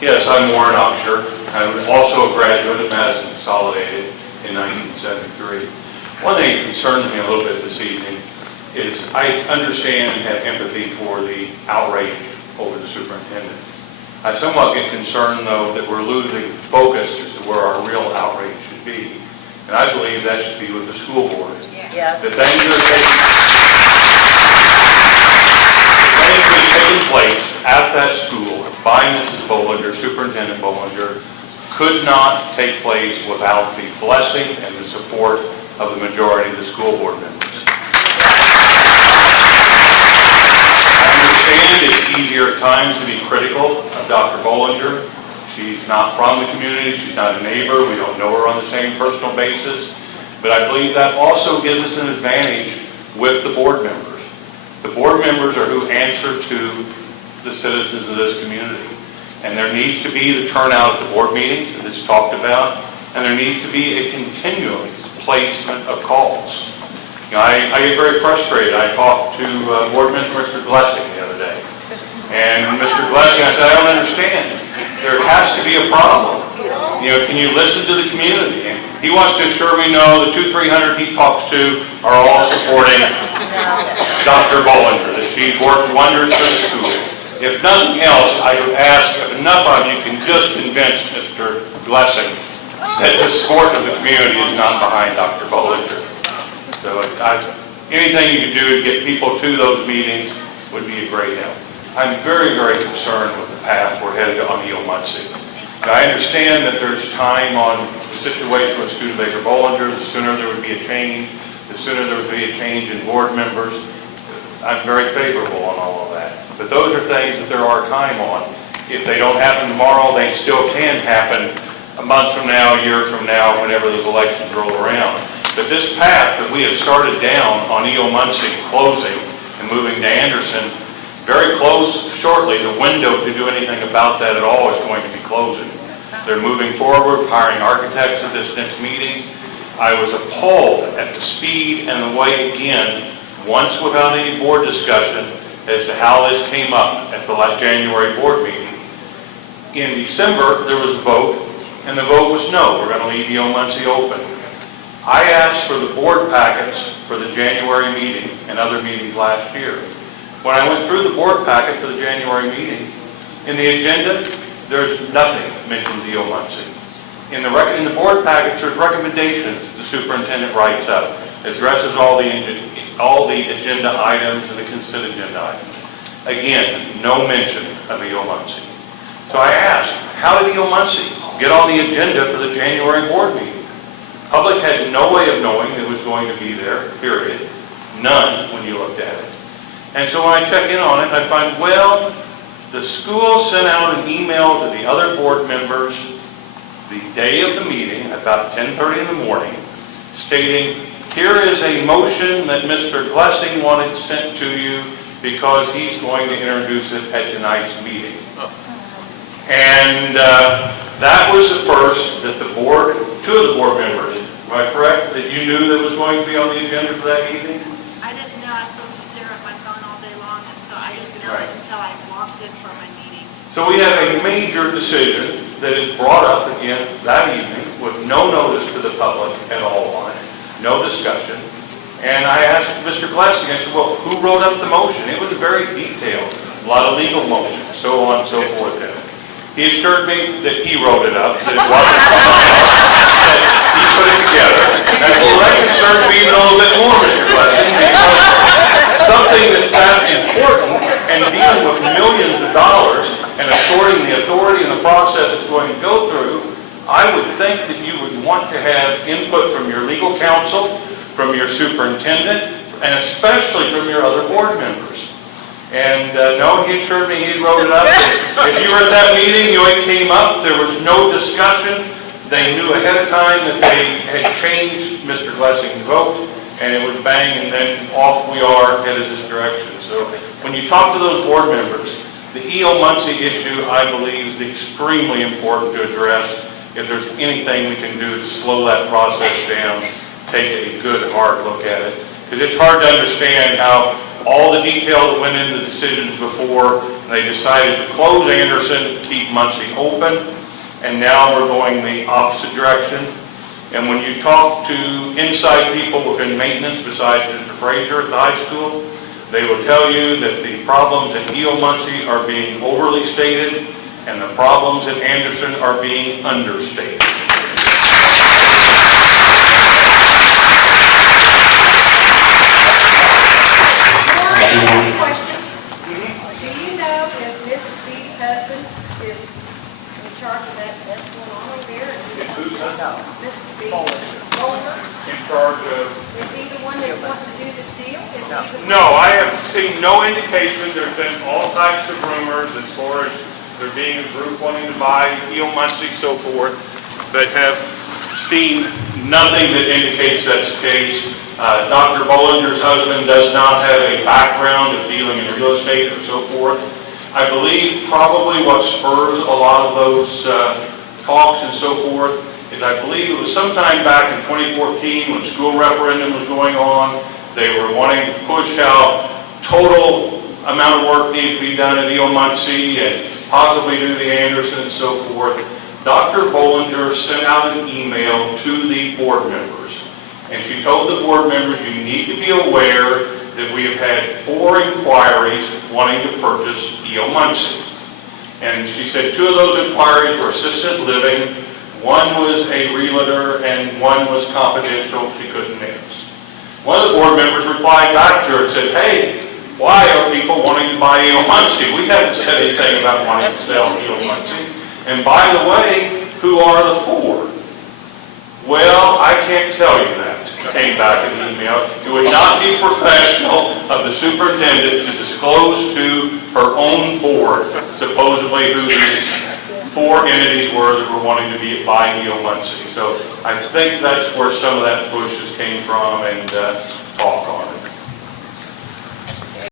Yes, I'm Warren Auxier. I'm also a graduate of Madison Consolidated in 1973. One thing that concerns me a little bit this evening is I understand and have empathy for the outrage over the superintendent. I somewhat get concerned, though, that we're losing focus as to where our real outrage should be. And I believe that should be with the school board. Yes. The things that are taking place at that school by Mrs. Bollinger, Superintendent Bollinger, could not take place without the blessing and the support of the majority of the school board members. I understand it's easier at times to be critical of Dr. Bollinger. She's not from the community, she's not a neighbor, we don't know her on the same personal basis, but I believe that also gives us an advantage with the board members. The board members are who answer to the citizens of this community. And there needs to be the turnout at the board meetings that is talked about, and there needs to be a continual placement of calls. You know, I get very frustrated. I talked to board member Mr. Blessing the other day. And Mr. Blessing, I said, I don't understand. There has to be a problem. You know, can you listen to the community? And he wants to assure me, no, the 200-300 he talks to are all supporting Dr. Bollinger, that she's worked wonders for the school. If nothing else, I would ask if enough of you can just convince Mr. Blessing that the support of the community is not behind Dr. Bollinger. So anything you can do to get people to those meetings would be a great help. I'm very, very concerned with the path we're headed on Muncie. I understand that there's time on the situation with Studebaker Bollinger. The sooner there would be a change, the sooner there would be a change in board members. I'm very favorable on all of that. But those are things that there are time on. If they don't happen tomorrow, they still can happen a month from now, a year from now, whenever those elections roll around. But this path that we have started down on Muncie, closing and moving to Anderson, very close shortly, the window to do anything about that at all is going to be closing. They're moving forward, hiring architects at this next meeting. I was appalled at the speed and the way, again, once without any board discussion, as to how this came up at the January board meeting. In December, there was a vote, and the vote was no, we're going to leave Muncie open. I asked for the board packets for the January meeting and other meetings last year. When I went through the board packet for the January meeting, in the agenda, there's nothing mentioned Muncie. In the board packets, there's recommendations the superintendent writes up, addresses all the agenda items and the consent agenda items. Again, no mention of Muncie. So I asked, how did Muncie get on the agenda for the January board meeting? Public had no way of knowing it was going to be there, period. None when you looked at it. And so when I check in on it, I find, well, the school sent out an email to the other board members the day of the meeting, about 10:30 in the morning, stating, here is a motion that Mr. Blessing wanted sent to you because he's going to introduce it at tonight's meeting. And that was the first that the board, two of the board members, am I correct, that you knew that was going to be on the agenda for that evening? I didn't know. I was supposed to stare at my phone all day long, and so I didn't know it until I walked in for my meeting. So we have a major decision that is brought up again that evening with no notice to the public at all on it, no discussion. And I asked Mr. Blessing, I said, well, who wrote up the motion? It was very detailed, a lot of legal motions, so on and so forth. He assured me that he wrote it up, that it wasn't someone else, that he put it together. And well, that concerned me even a little bit more, Mr. Blessing, because something that's that important and dealing with millions of dollars and assorting the authority and the process it's going to go through, I would think that you would want to have input from your legal counsel, from your superintendent, and especially from your other board members. And no, he assured me he wrote it up. If you were at that meeting, it came up, there was no discussion. They knew ahead of time that they had changed Mr. Blessing's vote, and it was bang, and then off we are headed this direction. So when you talk to those board members, the Muncie issue, I believe, is extremely important to address. If there's anything we can do to slow that process down, take a good, hard look at it. Because it's hard to understand how all the detail that went into the decisions before. They decided to close Anderson, keep Muncie open, and now we're going the opposite direction. And when you talk to inside people within maintenance, besides Mr. Frazier at the high school, they will tell you that the problems at Muncie are being overly stated, and the problems at Anderson are being understated. Question. Do you know if Mrs. Bee's husband is in charge of that mess going on over there? Who's that? Mrs. Bee, Bowler, In charge of... is he the one that wants to do this deal? Is he the- No, I have seen no indication. There's been all types of rumors as far as there being a group wanting to buy Muncie, so forth, but have seen Nothing that indicates that's the case. Dr. Bollinger's husband does not have a background of dealing in real estate or so forth. I believe probably what spurs a lot of those talks and so forth is I believe it was sometime back in 2014 when school referendum was going on. They were wanting to push out total amount of work needed to be done at Muncie and possibly do the Anderson and so forth. Dr. Bollinger sent out an email to the board members, and she told the board members, you need to be aware that we have had 4 inquiries wanting to purchase Muncie. And she said 2 of those inquiries were assisted living, 1 was a realtor, and 1 was confidential, she couldn't name us. One of the board members replied back to her and said, hey, why are people wanting to buy Muncie? We haven't said anything about wanting to sell Muncie. And by the way, who are the 4? Well, I can't tell you that, came back in the email. It would not be professional of the superintendent to disclose to her own board supposedly who these 4 entities were that were wanting to be buying Muncie. So I think that's where some of that pushes came from, and